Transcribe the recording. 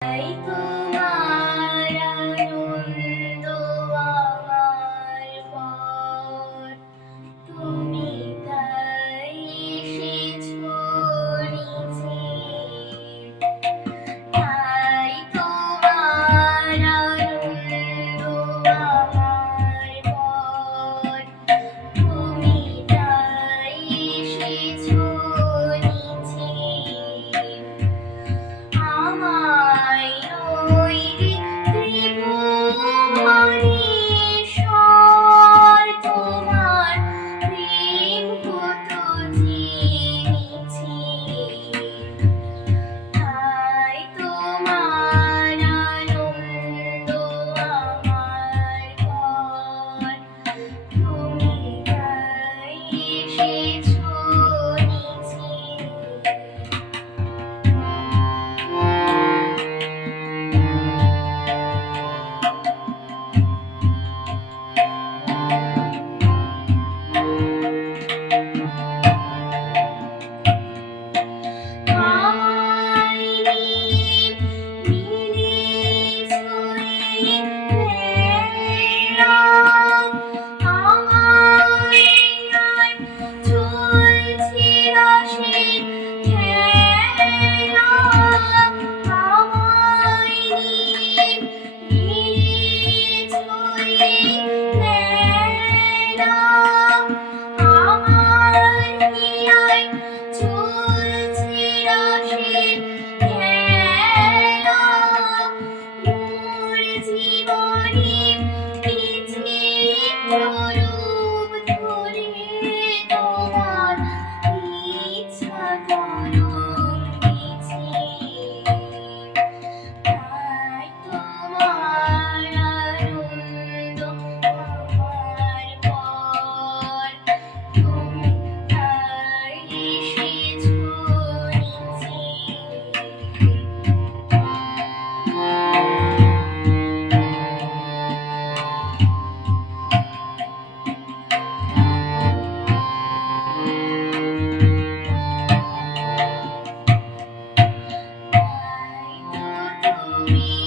তাই তোমার আনন্দ আমার পর, তুমি তাই এসেছো নিচে। তাই তোমার আনন্দ আমার পর, তুমি তাই এসেছো নিচে। আমায় নইলে ত্রিভুবনেশ্বর, তোমার প্রেম হতো যে মিছে। তাই তোমার আনন্দ আমার পর, তুমি তাই এসেছো নিচে। আমায় নিয়ে মিলেছো এই বেলা, আমায় আর চলছে রাসের খেলা। আমায় নিয়ে মিলেছো এই বেলা, আমার হিয়ায় চলছে রাসের খেলা। মোর জীবনে বিচিত্র রূপ ধরে তোমার ইচ্ছা তরঙ্গিছে। তাই তোমার আনন্দ আমার পর, তুমি তাই এসেছো নিচে। তাই তো তুমি